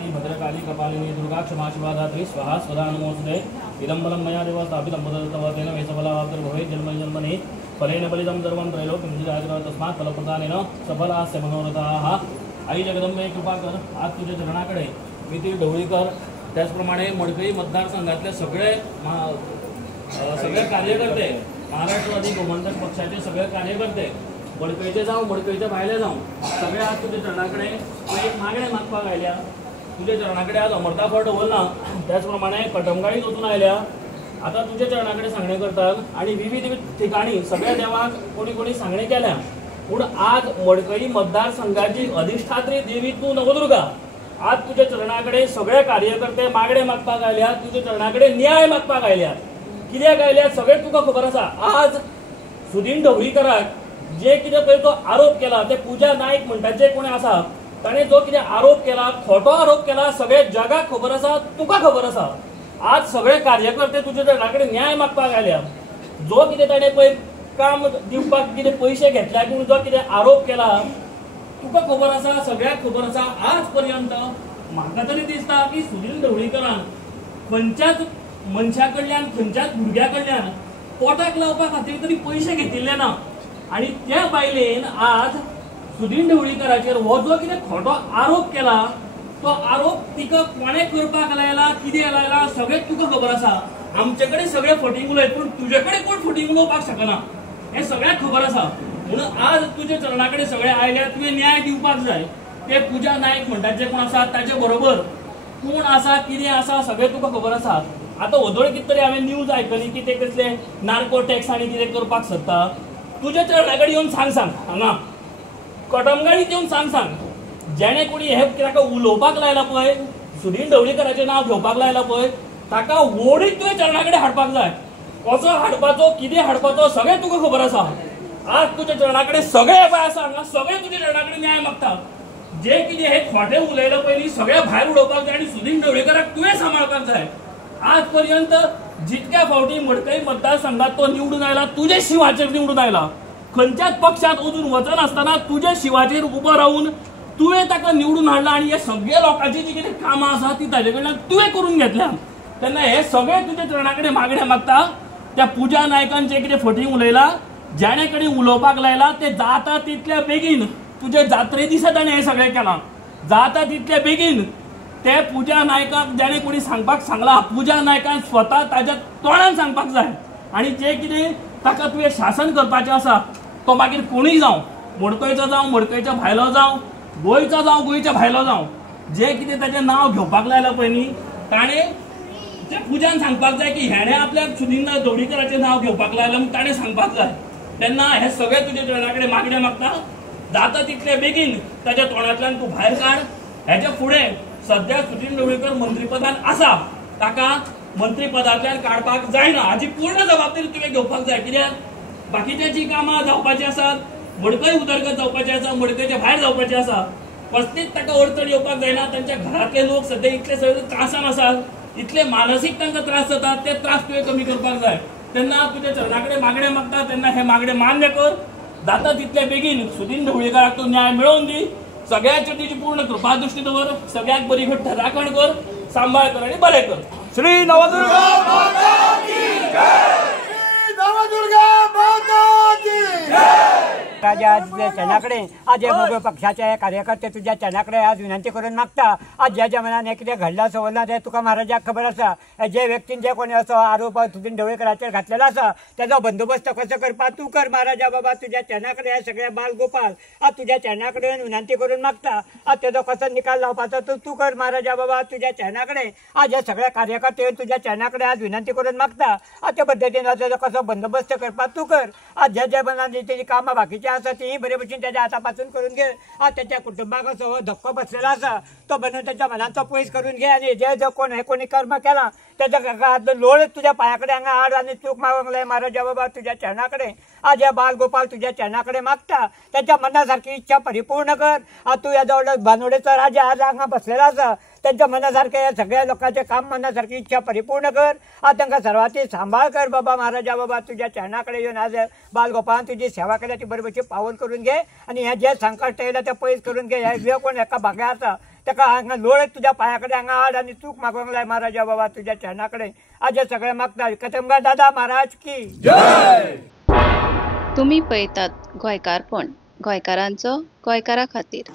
काली भद्रकाली कपालिनी दुर्गा क्षमा शिवा धात्री स्वाहा स्वधा नमोस्तुते इदं बलं मया देव स्थापितं पदतवतेन वैसफलावतर भवेत् जन्मजन्मनि फलेन बलिदं सर्वं त्रैलोक्यं जिगायत तस्मात् फलप्रदानेन सफलास्य मनोरथाः। आई जगदंबे कृपा कर, आज तुझ्या चरणाकडे मी ती ढवळीकर त्याचप्रमाणे मडकई मतदारसंघातले सगळे कार्यकर्ते, महाराष्ट्रवादी गोमंतक पक्षाचे सगळे कार्यकर्ते मडकईचे जावं मडकईच्या भायले जावं सगळे आज तुझ्या चरणाकडे एक मागणे मागपाक आयल्या। तुझ्या चरणाकडे आज अमरता फळ दवरला, त्याचप्रमाणे कटमगाळीत वचून आयल्या। आता तुझ्या चरणाकडे सांगणे करतात आणि विविध ठिकाणी सगळ्या देवाक कोणी कोणी सांगणे केल्या, पूण आज मडकई मतदारसंघाची अधिष्ठात्री देवी तू नवदुर्गा आज तुझ्या चरणाकडे सगळे कार्यकर्ते मागणे मागपाक आयल्या, तुझ्या चरणाकडे न्याय मागपाक आयल्या। कित्याक आयल्या सगळे तुका खबर आसा। आज सुदीन ढवळीकराक जे कितें पळय तो आरोप केला ते पूजा नाईक म्हणटा जे कोणी आसा ताणें जो कितें आरोप केला, खोटो आरोप केला, सगळे जगाक खबर आसा, तुका खबर आसा। आज सगळे कार्यकर्ते तुझ्या चरणाकडे न्याय मागपाक आयल्या। जो कितें ताणें पळय काम दिवपाक कितें पयशे घेतल्या किंवा जो कितें आरोप केला तुका खबर आसा, सगळ्याक खबर आसा। आज पर्यंत म्हाका तरी दिसता की सुनील ढवळीकरान खंयच्याच मनशा कडल्यान खंयच्याच भुरग्या कडल्यान पोटाक लावपा खातीर तरी पयशे घेतिल्ले ना। आणि त्या बायलेन आज सुदीन ढवळीकराचेर हो जो कितें खोटो आरोप केला तो आरोप तिका कोणे करपाक लायला, कितें लायला सगळें तुका खबर आसा। आमचे कडेन सगळे फटींग उलयत पूण तुजे कडेन कोण फटींग उलोवपाक शकना हें सगळ्यांक खबर आसा। म्हणून आज तुज्या चरणाकडे सगळे आयले, तुवें न्याय दिवपाक जाय। ते पूजा नायक म्हणटात जे कोण आसा ताचे बरोबर कोण आसा कितें आसा सगळें तुका खबर आसा। आतां ओदोळ तरी हांवें न्यूज आयकली की ते कसले नार्को टॅक्स आनी कितें करपाक सोदता। तुझ्या चरणाकडे येवन सांग हांगा कटमगाळीत येवन सांग जेणे कोणी हे ताका उलोवपाक लायला पळय, सुनील ढवळीकराचें नांव घेवपाक लायला पळय, ताका वोडीत तुवें चरणाकडे हाडपाक जाय। कसो हाडपाचो, कितें हाडपाचो सगळें तुका खबर आसा। आज तुज्या चरणाकडे सगळे पळय आसा, हांगा सगळे तुज्या चरणाकडे न्याय मागता। जे कितें हे खोटे उलयला पयलीं सगळे भायर उडोवपाक जाय आनी सुनील ढवळीकराक तुवें सांबाळपाक जाय। आज पर्यंत जितक्या फावटी मडकई मतदारसंघात तो निवडून आयला तुझ्या शिवाचेर निवडून आयला। खंयच्याच पक्षात अजून वचन आसतना तुझ्या शिवाचेर उबो रावन तुवें ताका निवडून हाडला आणि हे सगळे लोकांची जी कितें कामां आसा ती ताजे कडल्यान तुवें करून घेतल्या। तेन्ना हे सगळे तुज्या चरणाकडे मागणे मागता। त्या पूजा नायकान जे कितें फटींग उलयला, जेणे कडेन उलोवपाक लायला ते जाता तितल्या बेगीन तुज्या जात्रे दिसा ताणें हें सगळें केलां। जाता तितल्या बेगीन ते पूजा नायकाक जेणे कोणी सांगपाक सांगला पूजा नायकान स्वता ताच्या तोंडान सांगपाक जाय। आणि जे कितें ताका तुवें शासन करपाचें आसा तो मागीर कोणूय जावं, मडकयचो जावं मडकयच्या भायलो जावं, गोंयचो जावं गोंयच्या भायलो जावं, जे कितें ताचें नांव घेवपाक लायलां पळय न्ही ताणें ते पुजान सांगपाक जाय की हेणे आपल्याक सुनील ढवळीकराचें नांव घेवपाक लायलां म्हूण ताणें सांगपाक जाय। तेन्ना हे सगळे तुज्या चरणाकडे मागणे मागता। जाता तितले बेगीन ताच्या तोंडांतल्यान तूं भायर काड। हेच्या फुडें सध्या सुनील ढवळीकर मंत्रीपदान आसा, ताका मंत्रीपदांतल्यान काडपाक जायना हाची पूर्ण जबाबदारी तुवें घेवपाक जाय। कित्याक बाकीच्या जी कामां जावपाची आसात, मडकय उदरगत जावपाची आसा, मडकयच्या भायर जावपाची आसा, कसलीच ताका अडचण येवपाक जायना। तांच्या घरातले लोक सध्या इतले सगळे त्रासान आसात, इतले मानसीक तांकां त्रास जातात, ते त्रास तुवें कमी करपाक जाय। तेन्ना तुज्या चरणाकडे मागणे मागता तेन्ना हे मागणे मान्य कर। जाता तितले बेगीन सुनील ढवळीकराक तूं न्याय मेळोवन दी। सगळ्याचेर तुजी पूर्ण कृपा दृष्टी दवर, सगळ्याक बरी घट्ट राखण कर, सांबाळ कर आणि बरें कर। श्री नवदुर्गा माता की जय। श्री नवदुर्गा माता की जय। राजा आज तुझ्या चरणाकडे आज हे मोगळ पक्षाचे कार्यकर्ते तुझ्या चरणाकडे आज विनंती करून मागता। आज ज्या मनान हे कितें घडला सवरला ते तुका महाराजाक खबर आसा। जे व्यक्तीन जे कोणी असो आरोप सुनील ढवळीकराचेर घातलेलो आसा त्याचो बंदोबस्त कसो करपाक तूं कर महाराजा बाबा। तुझ्या चरणाकडे हे सगळे बाल गोपाल आज तुझ्या चरणाकडे विनंती करून मागता। आज तेजो कसो निकाल लावपाचो तूं कर महाराजा बाबा। तुझ्या चरणाकडे आज हे सगळे कार्यकर्ते तुझ्या चरणाकडे आज विनंती करून मागता। आज त्या पद्दतीन तेजो कसो बंदोबस्त करपाक तूं कर। आज ज्या मनान तेजी कामां बाकीची आसा ती बरे भशेन त्याच्या हातापासून करून घे। आज त्याच्या कुटुंबाक असो धक्को बसलेला आसा तो बनून त्याच्या मनाचो पयस करून घे। आणि जे कोण हे कोणी कर्म केला त्याच्या लोळ तुझ्या पांयाकडे हांगा हाड आणि चूक मागूंक लाय महाराजा बाबा। तुझ्या चरणाकडे आज हे बाल गोपाल तुझ्या चरणाकडे मागता। त्याच्या मनासारखी इच्छा परिपूर्ण कर। आज तू या जवळ बानोडेचो राजा आज हांगा बसलेला आसा, त्यांच्या मनासारखे या सगळ्या लोकांचे काम मनासारखी इच्छा परिपूर्ण कर। आज तांकां सर्वांची सांभाळ कर बाबा महाराजा बाबा। तुझ्या चरणाकडे येऊन आज बालगोपाळान तुझी सेवा केल्या ती बरी भशेन पावन करून घे। आणि हे जे संकट येयला ते पयस करून घे। हे कोण एका भाग्या आसा ताका हांगा लोळ तुज्या पांया कडेन हांगा हाड आनी चूक मागोंक लाय महाराजा बाबा तुज्या चरणा कडेन आज हे सगळें मागता कथमगा दादा महाराज की तुम्ही पळयतात गोंयकारपण गोंयकारांचो गोंयकारा खातीर.